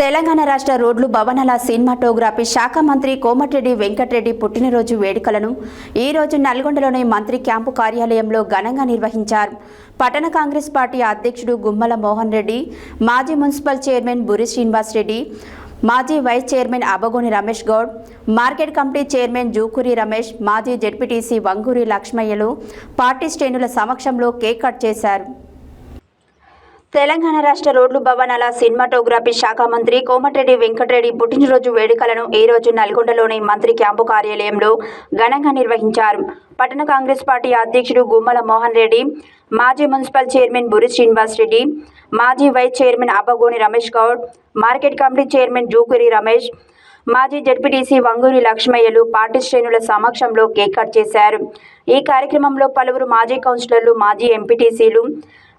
తెలంగాణ రాష్ట్ర రోడ్లు భవనాల సినిమాటోగ్రఫీ శాఖ మంత్రి కోమటిరెడ్డి వెంకటరెడ్డి పుట్టినరోజు వేడుకలను ఈ రోజు నల్గొండలోని మంత్రి క్యాంపు కార్యాలయంలో ఘనంగా నిర్వహించారు. పట్టణ కాంగ్రెస్ పార్టీ అధ్యక్షుడు గుమ్మల మోహన్ రెడ్డి, మాజీ మున్సిపల్ చైర్మన్ బురి శ్రీనివాస్ రెడ్డి, మాజీ vice chairman Abagoni Ramesh Goud, market committee chairman Jukuri Ramesh, మాజీ జెడ్పీటీసీ వంగూరి లక్ష్మయ్యలు పార్టీ శ్రేణుల సమక్షంలో కేక్ కట్ చేశారు. తెలంగాణ రాష్ట్ర రోడ్లు భవనాల సినిమాటోగ్రఫీ శాఖ మంత్రి కోమటిరెడ్డి వెంకటరెడ్డి పుట్టినరోజు వేడుకలను ఈ రోజు నల్గొండలోని మంత్రి క్యాంపు కార్యాలయంలో ఘనంగా నిర్వహించారు. పట్టణ కాంగ్రెస్ పార్టీ అధ్యక్షుడు గుమ్మల మోహన్ రెడ్డి, మాజీ మున్సిపల్ చైర్మన్ బురి శ్రీనివాస్ రెడ్డి, మాజీ vice chairman Abagoni Ramesh Goud, market committee chairman Jukuri Ramesh, మాజీ జెడ్పీటీసీ వంగూరి లక్ష్మయ్యలు పార్టీ శ్రేణుల సమక్షంలో కేక్ కట్ చేశారు. ఈ కార్యక్రమంలో పలువురు మాజీ కౌన్సిలర్లు, మాజీ ఎంపీటీసీలు,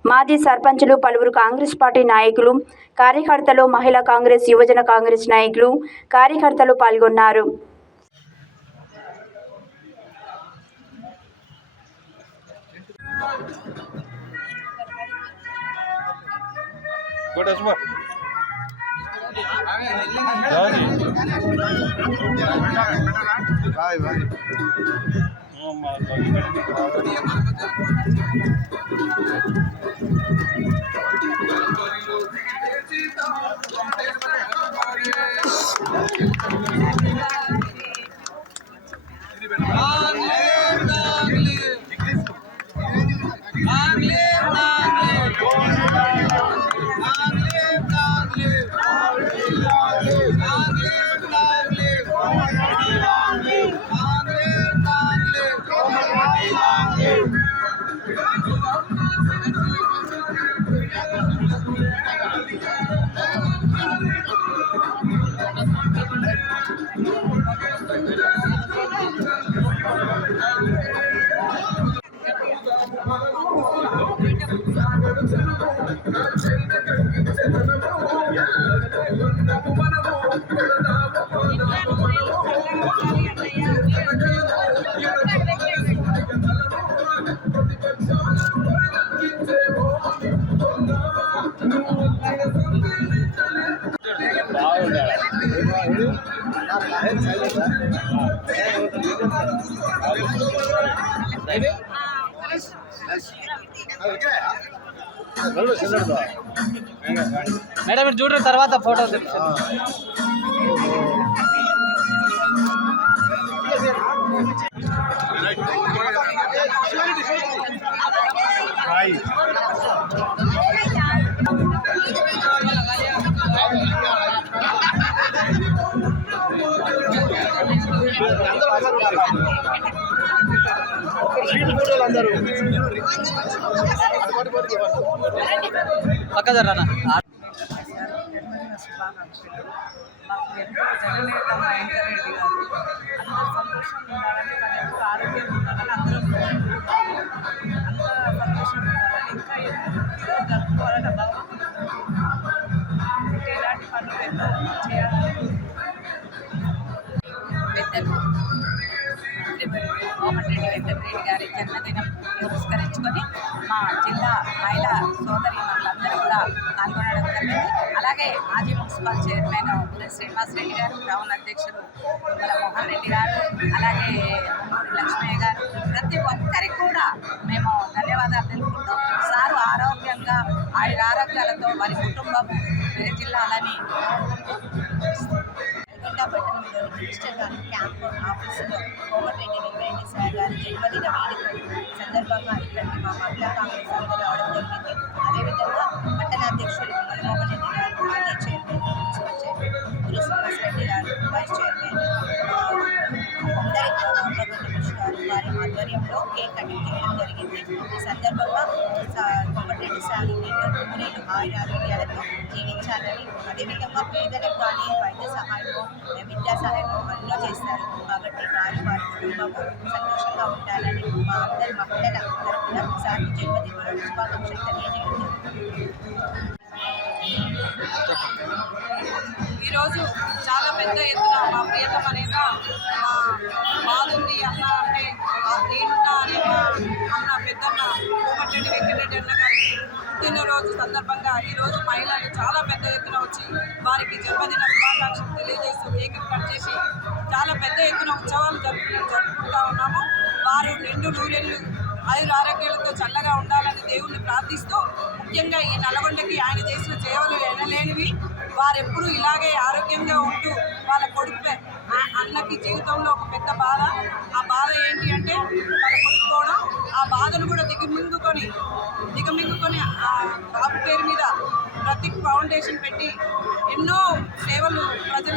మాజీ సర్పంచులు, పలువురు కాంగ్రెస్ పార్టీ నాయకులు, కార్యకర్తలు, మహిళా కాంగ్రెస్, యువజన కాంగ్రెస్ నాయకులు, కార్యకర్తలు పాల్గొన్నారు. మేడం మీరు చూడరు తర్వాత ఫోటో పక్క జరనా కోమటిరెడ్డి వెంకటరెడ్డి గారి జన్మదినం పురస్కరించుకొని మా జిల్లా మహిళా సోదరి మనందరూ కూడా పాల్గొనడం జరిగింది. అలాగే మాజీ మున్సిపల్ చైర్మన్ బురి శ్రీనివాస్ రెడ్డి గారు, టౌన్ అధ్యక్షులు గుమ్మల మోహన్ రెడ్డి గారు, అలాగే వంగూరి లక్ష్మయ్య గారు, ప్రతి ఒక్కరికి కూడా మేము ధన్యవాదాలు తెలుపుకుంటూ సారు ఆరోగ్యంగా ఆరోగ్యాలతో వారి కుటుంబం విరజిల్లాలని పట్టణంలోని మినిస్టర్ గారి క్యాంపు ఆఫీసులో కోమటిరెడ్డి వెంకటరెడ్డి సార్ గారి జన్మదిన వేడుక సందర్భంగా ఇక్కడికి మా మహిళా కాంగ్రెస్ అందరూ రావడం జరిగింది. అదేవిధంగా పట్టణ అధ్యక్షుడు మోహన్ రెడ్డి గారు, మాజీ chairman, municipal chairman Buri Srinivas Reddy గారు, వైస్ చైర్మన్ రమేష్ గారు వారి ఆధ్వర్యంలో కేక్ కటింగ్ చేయడం జరిగింది. ఈ సందర్భంగా కోమటిరెడ్డి సార్ ఎన్నో నూరేళ్ళు ఆరోగ్యాలతో జీవించాలని, అదేవిధంగా పేదలకు కానీ వైద్య సహాయము, విద్యా సహాయము ఎన్నో చేస్తారు. కాబట్టి వారి కుటుంబము సంతోషంగా ఉండాలని మా అందరి మహిళల తరఫున సార్ జన్మదిన శుభాకాంక్షలు తెలియజేయడం జరుగుతుంది. ఈరోజు చాలా పెద్ద ఎత్తున మా ప్రియతమ నేత బాగుంది అన్న అంటే నేనున్నా అనే అన్న పెద్దన్న కోమటిరెడ్డి వెంకటరెడ్డి అన్న గారి పుట్టినరోజు సందర్భంగా ఈరోజు మహిళలు చాలా పెద్ద ఎత్తున వచ్చి వారి వారికి జన్మదిన శుభాకాంక్షలు తెలియజేస్తూ కేక్ కట్ చేసి చాలా పెద్ద ఎత్తున ఉత్సవాలు జరుపుకుంటా ఉన్నాము. వారు నిండు నూరేళ్ళు ఆయుర ఆరోగ్యాలతో చల్లగా ఉండాలని దేవుణ్ణి ప్రార్థిస్తూ, ముఖ్యంగా ఈ నల్గొండకి ఆయన చేసిన సేవలు ఎనలేనివి. వారెప్పుడు ఇలాగే ఆరోగ్యంగా ఉంటూ వాళ్ళ కొడుకు అన్నకి జీవితంలో ఒక పెద్ద బాధ. ఆ బాధ ఏంటి అంటే వాళ్ళ కొడుకోవడం. ఆ బాధను కూడా దిగమింగుకొని ఆ బాబు పేరు మీద ప్రతీక్ ఫౌండేషన్ పెట్టి ఎన్నో సేవలు ప్రజలు